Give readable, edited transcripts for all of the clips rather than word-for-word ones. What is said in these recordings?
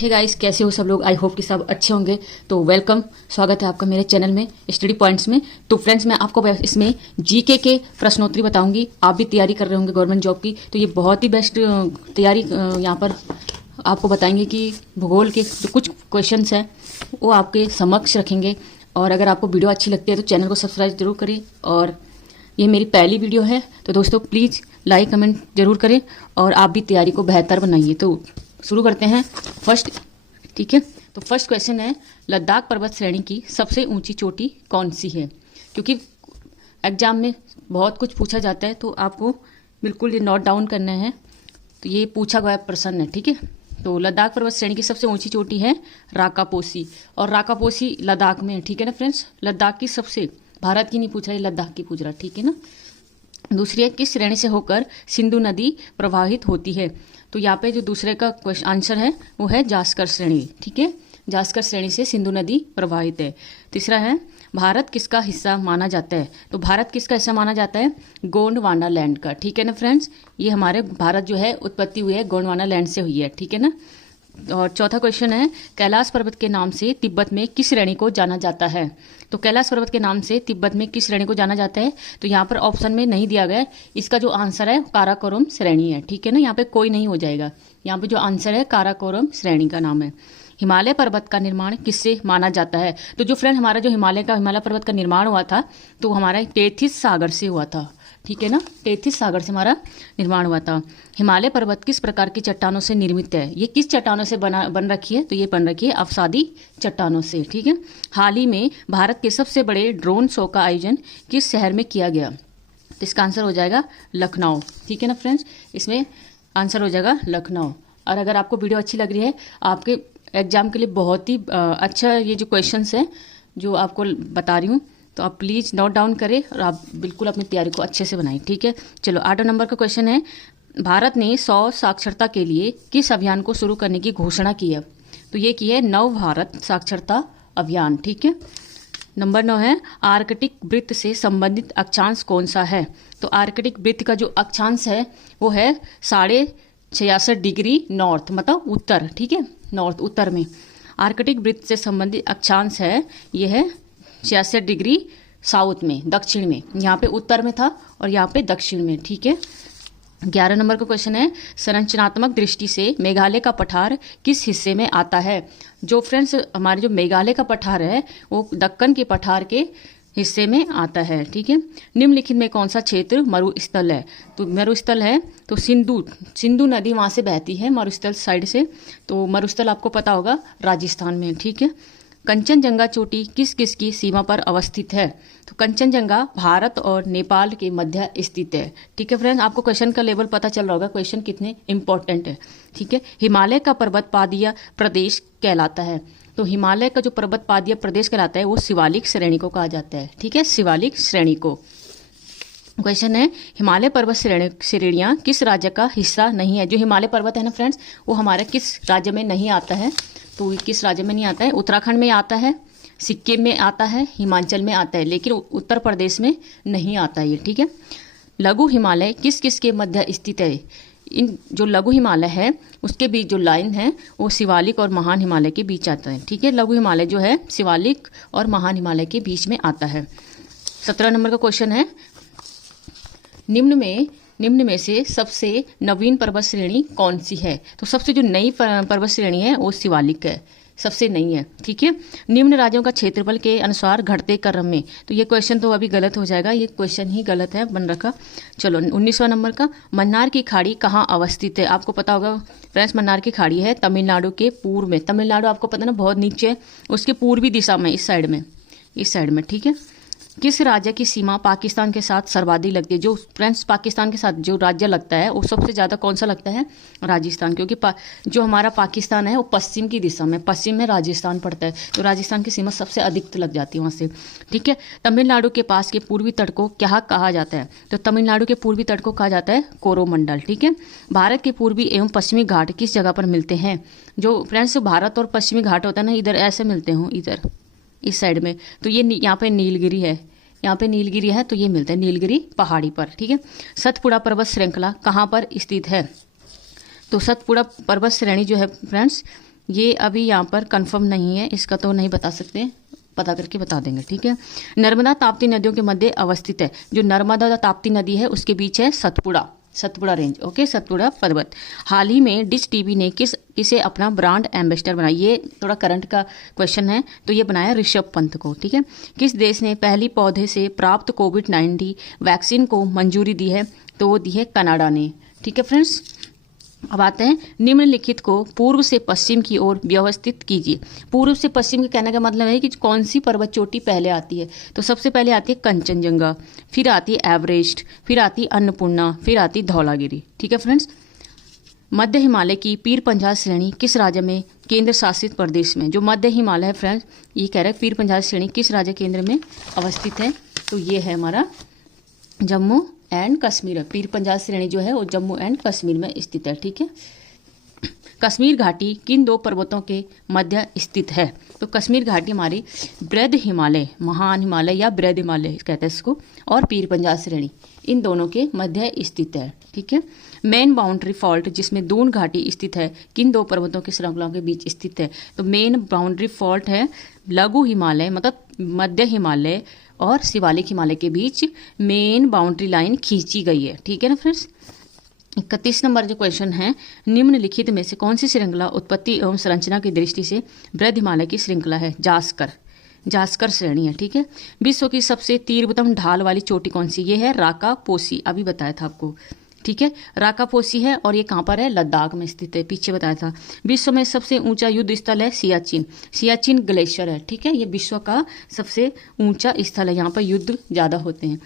Hey guys, कैसे हो सब लोग। आई होप कि सब अच्छे होंगे। तो वेलकम, स्वागत है आपका मेरे चैनल में स्टडी पॉइंट्स में। तो फ्रेंड्स, मैं आपको इसमें जीके के प्रश्नोत्तरी बताऊंगी। आप भी तैयारी कर रहे होंगे गवर्नमेंट जॉब की, तो ये बहुत ही बेस्ट तैयारी यहाँ पर आपको बताएंगे कि भूगोल के जो कुछ क्वेश्चंस हैं वो आपके समक्ष रखेंगे। और अगर आपको वीडियो अच्छी लगती है तो चैनल को सब्सक्राइब जरूर करें। और ये मेरी पहली वीडियो है, तो दोस्तों प्लीज़ लाइक कमेंट जरूर करें और आप भी तैयारी को बेहतर बनाइए। तो शुरू करते हैं फर्स्ट, ठीक है। तो फर्स्ट क्वेश्चन है, लद्दाख पर्वत श्रेणी की सबसे ऊंची चोटी कौन सी है। क्योंकि एग्जाम में बहुत कुछ पूछा जाता है, तो आपको बिल्कुल ये नोट डाउन करना है। तो ये पूछा गया प्रश्न है, ठीक है। तो लद्दाख पर्वत श्रेणी की सबसे ऊंची चोटी है राकापोसी, और राकापोसी लद्दाख में है, ठीक है ना फ्रेंड्स। लद्दाख की सबसे, भारत की नहीं पूछ रहा है, लद्दाख की पूछ रहा, ठीक है ना। दूसरी है, किस श्रेणी से होकर सिंधु नदी प्रवाहित होती है। तो यहाँ पे जो दूसरे का क्वेश्चन आंसर है वो है जास्कर श्रेणी, ठीक है। जास्कर श्रेणी से सिंधु नदी प्रवाहित है। तीसरा है, भारत किसका हिस्सा माना जाता है। तो भारत किसका हिस्सा माना जाता है, गोंडवाना लैंड का, ठीक है ना फ्रेंड्स। ये हमारे भारत जो है उत्पत्ति हुई है गोंडवाना लैंड से हुई है, ठीक है ना। और चौथा क्वेश्चन है, कैलाश पर्वत के नाम से तिब्बत में किस श्रेणी को जाना जाता है। तो कैलाश पर्वत के नाम से तिब्बत में किस श्रेणी को जाना जाता है। तो यहाँ पर ऑप्शन में नहीं दिया गया है। इसका जो आंसर है काराकोरम श्रेणी है, ठीक है ना। यहाँ पे कोई नहीं हो जाएगा। यहाँ पे जो आंसर है काराकोरम श्रेणी का नाम है। हिमालय पर्वत का निर्माण किससे माना जाता है। तो जो फ्रेंड हमारा जो हिमालय पर्वत का निर्माण हुआ था, तो हमारा टेथिस सागर से हुआ था, ठीक है ना। टेथिस सागर से हमारा निर्माण हुआ था। हिमालय पर्वत किस प्रकार की चट्टानों से निर्मित है। ये किस चट्टानों से बन रखी है। तो ये बन रखी है अवसादी चट्टानों से, ठीक है। हाल ही में भारत के सबसे बड़े ड्रोन शो का आयोजन किस शहर में किया गया। तो इसका आंसर हो जाएगा लखनऊ, ठीक है ना फ्रेंड्स। इसमें आंसर हो जाएगा लखनऊ। और अगर आपको वीडियो अच्छी लग रही है, आपके एग्जाम के लिए बहुत ही अच्छा ये जो क्वेश्चंस हैं जो आपको बता रही हूँ, तो आप प्लीज़ नोट डाउन करें और आप बिल्कुल अपनी तैयारी को अच्छे से बनाएं, ठीक है। चलो 8 नंबर का क्वेश्चन है, भारत ने 100 साक्षरता के लिए किस अभियान को शुरू करने की घोषणा की है। तो ये की है नव भारत साक्षरता अभियान, ठीक है। नंबर 9 है, आर्कटिक वृत्त से संबंधित अक्षांश कौन सा है। तो आर्कटिक वृत्त का जो अक्षांश है वो है 66.5 डिग्री नॉर्थ, मतलब उत्तर, ठीक है, नॉर्थ उत्तर में। आर्कटिक वृत्त से संबंधित अक्षांश है ये है 66 डिग्री साउथ में, दक्षिण में। यहाँ पे उत्तर में था और यहाँ पे दक्षिण में, ठीक है। 11 नंबर का क्वेश्चन है, संरचनात्मक दृष्टि से मेघालय का पठार किस हिस्से में आता है। जो फ्रेंड्स हमारे जो मेघालय का पठार है वो दक्कन के पठार के हिस्से में आता है, ठीक है। निम्नलिखित में कौन सा क्षेत्र मरुस्थल है। तो मरुस्थल है तो सिंधु नदी वहाँ से बहती है मरुस्थल साइड से, तो मरुस्थल आपको पता होगा राजस्थान में, ठीक है। कंचनजंगा चोटी किस किस की सीमा पर अवस्थित है। तो कंचनजंगा भारत और नेपाल के मध्य स्थित है, ठीक है फ्रेंड। आपको क्वेश्चन का लेवल पता चल रहा होगा, क्वेश्चन कितने इंपॉर्टेंट है, ठीक है। हिमालय का पर्वत पादीय प्रदेश कहलाता है। तो हिमालय का जो पर्वत पादीय प्रदेश कहलाता है वो शिवालिक श्रेणी को कहा जाता है, ठीक है, शिवालिक श्रेणी को। क्वेश्चन है, हिमालय पर्वत श्रेणियाँ किस राज्य का हिस्सा नहीं है। जो हिमालय पर्वत है ना फ्रेंड्स, वो हमारे किस राज्य में नहीं आता है। तो किस राज्य में नहीं आता है, उत्तराखंड में आता है, सिक्किम में आता है, हिमाचल में आता है, लेकिन उत्तर प्रदेश में नहीं आता है ये, ठीक है। लघु हिमालय किस किस के मध्य स्थित है। इन जो लघु हिमालय है उसके बीच जो लाइन है वो शिवालिक और महान हिमालय के बीच आता है, ठीक है। लघु हिमालय जो है शिवालिक और महान हिमालय के बीच में आता है। 17 नंबर का क्वेश्चन है, निम्न में से सबसे नवीन पर्वत श्रेणी कौन सी है। तो सबसे जो नई पर्वत श्रेणी है वो शिवालिक है, सबसे नई है, ठीक है। निम्न राज्यों का क्षेत्रफल के अनुसार घटते क्रम में। तो ये क्वेश्चन तो अभी गलत हो जाएगा, ये क्वेश्चन ही गलत है बन रखा। चलो 19वां नंबर का, मन्नार की खाड़ी कहाँ अवस्थित है। आपको पता होगा फ्रेंड्स, मन्नार की खाड़ी है तमिलनाडु के पूर्व में। तमिलनाडु आपको पता ना बहुत नीचे है, उसके पूर्वी दिशा में, इस साइड में, ठीक है। किस राज्य की सीमा पाकिस्तान के साथ सर्वाधिक लगती है। जो फ्रेंड्स पाकिस्तान के साथ जो राज्य लगता है वो सबसे ज़्यादा कौन सा लगता है, राजस्थान। क्योंकि जो हमारा पाकिस्तान है वो पश्चिम की दिशा में, पश्चिम में राजस्थान पड़ता है, तो राजस्थान की सीमा सबसे अधिक लग जाती है वहाँ से, ठीक है। तमिलनाडु के पास के पूर्वी तट को क्या कहा जाता है। तो तमिलनाडु के पूर्वी तट को कहा जाता है कोरोमंडल, ठीक है। भारत के पूर्वी एवं पश्चिमी घाट किस जगह पर मिलते हैं। जो फ्रेंड्स भारत और पश्चिमी घाट होता है ना, इधर ऐसे मिलते हों, इधर इस साइड में। तो ये यहाँ पे नीलगिरी है, यहाँ पे नीलगिरी है, तो ये मिलता है नीलगिरी पहाड़ी पर, ठीक है। सतपुड़ा पर्वत श्रृंखला कहाँ पर स्थित है। तो सतपुड़ा पर्वत श्रेणी जो है फ्रेंड्स ये अभी यहाँ पर कंफर्म नहीं है, इसका तो नहीं बता सकते, पता करके बता देंगे, ठीक है। नर्मदा ताप्ती नदियों के मध्य अवस्थित है। जो नर्मदा ताप्ती नदी है उसके बीच है सतपुड़ा रेंज, ओके, सतपुड़ा पर्वत। हाल ही में डिश टीवी ने किसे अपना ब्रांड एम्बेसडर बनाया? ये थोड़ा करंट का क्वेश्चन है, तो ये बनाया ऋषभ पंत को, ठीक है। किस देश ने पहली पौधे से प्राप्त कोविड-19 वैक्सीन को मंजूरी दी है? तो वो दी है कनाडा ने, ठीक है फ्रेंड्स। अब आते हैं निम्नलिखित को पूर्व से पश्चिम की ओर व्यवस्थित कीजिए। पूर्व से पश्चिम के कहने का मतलब है कि कौन सी पर्वत चोटी पहले आती है। तो सबसे पहले आती है कंचनजंगा, फिर आती है एवरेस्ट, फिर आती है अन्नपूर्णा, फिर आती धौलागिरी, ठीक है फ्रेंड्स। मध्य हिमालय की पीर पंजाल श्रेणी किस राज्य में केंद्र शासित प्रदेश में? जो मध्य हिमालय है फ्रेंड्स, ये कह रहे हैं पीर पंजाल श्रेणी किस राज्य केंद्र में अवस्थित है? तो ये है हमारा जम्मू एंड कश्मीर। पीर पंजाल श्रेणी जो है वो जम्मू एंड कश्मीर में स्थित है, ठीक है। कश्मीर घाटी किन दो पर्वतों के मध्य स्थित है? तो कश्मीर घाटी हमारी बृहद हिमालय, महान हिमालय या बृहद हिमालय कहते हैं इसको, और पीर पंजाल श्रेणी, इन दोनों के मध्य स्थित है, ठीक है। मेन बाउंड्री फॉल्ट जिसमें दून घाटी स्थित है किन दो पर्वतों की श्रृंखलाओं के बीच स्थित है? तो मेन बाउंड्री फॉल्ट है लघु हिमालय, मतलब मध्य हिमालय और शिवालिक हिमालय के बीच मेन बाउंड्री लाइन खींची गई है, ठीक है ना फ्रेंड्स। 31 नंबर जो क्वेश्चन है, निम्नलिखित में से कौन सी श्रृंखला उत्पत्ति एवं संरचना की दृष्टि से बृहद हिमालय की श्रृंखला है? जास्कर श्रेणी है, ठीक है। विश्व की सबसे तीव्रतम ढाल वाली चोटी कौन सी? ये है राका पोसी, अभी बताया था आपको, ठीक है। राका पोसी है और ये कहाँ पर है? लद्दाख में स्थित है, पीछे बताया था। विश्व में सबसे ऊंचा युद्ध स्थल है सियाचिन ग्लेशियर है, ठीक है। ये विश्व का सबसे ऊंचा स्थल है, यहाँ पर युद्ध ज्यादा होते हैं।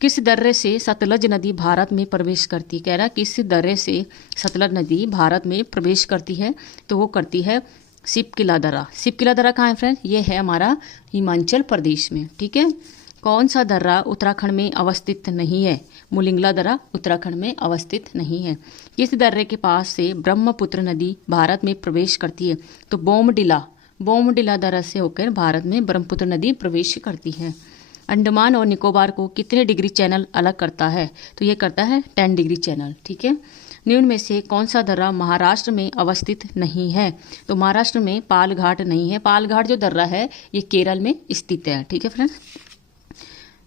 किस दर्रे से सतलज नदी भारत में प्रवेश करती है? कह रहा किस दर्रे से सतलज नदी भारत में प्रवेश करती है? तो वो करती है सिपकिला दर्रा कहाँ है फ्रेंड्स? ये है हमारा हिमाचल प्रदेश में, ठीक है। कौन सा दर्रा उत्तराखंड में अवस्थित नहीं है? मुलिंगला दर्रा उत्तराखंड में अवस्थित नहीं है। किस दर्रे के पास से ब्रह्मपुत्र नदी भारत में प्रवेश करती है? तो बोमडिला दर्रा से होकर भारत में ब्रह्मपुत्र नदी प्रवेश करती है। अंडमान और निकोबार को कितने डिग्री चैनल अलग करता है? तो ये करता है 10 डिग्री चैनल, ठीक है। निम्न में से कौन सा दर्रा महाराष्ट्र में अवस्थित नहीं है? तो महाराष्ट्र में पालघाट नहीं है। पालघाट जो दर्रा है ये केरल में स्थित है, ठीक है फ्रेंड्स।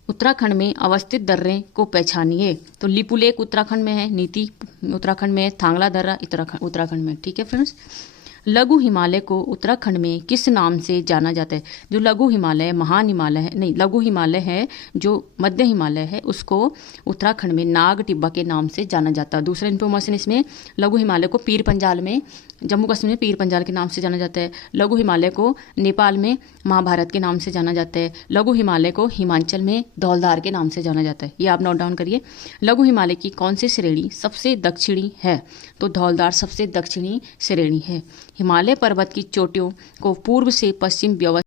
उत्तराखंड में अवस्थित दर्रे को पहचानिए। तो लिपुलेख उत्तराखंड में है, नीति उत्तराखंड में है, थांगला दर्रा उत्तराखंड में, ठीक है फ्रेंड्स। लघु हिमालय को उत्तराखंड में किस नाम से जाना जाता है? जो लघु हिमालय महान हिमालय है, नहीं, लघु हिमालय है जो मध्य हिमालय है उसको उत्तराखंड में नाग टिब्बा के नाम से जाना जाता है। दूसरा इन्फॉर्मेशन इसमें, लघु हिमालय को पीर पंजाल में, जम्मू कश्मीर में पीर पंजाल के नाम से जाना जाता है। लघु हिमालय को नेपाल में महाभारत के नाम से जाना जाता है। लघु हिमालय को हिमाचल में धौलधार के नाम से जाना जाता है। ये आप नोट डाउन करिए। लघु हिमालय की कौन सी श्रेणी सबसे दक्षिणी है? तो धौलधार सबसे दक्षिणी श्रेणी है। हिमालय पर्वत की चोटियों को पूर्व से पश्चिम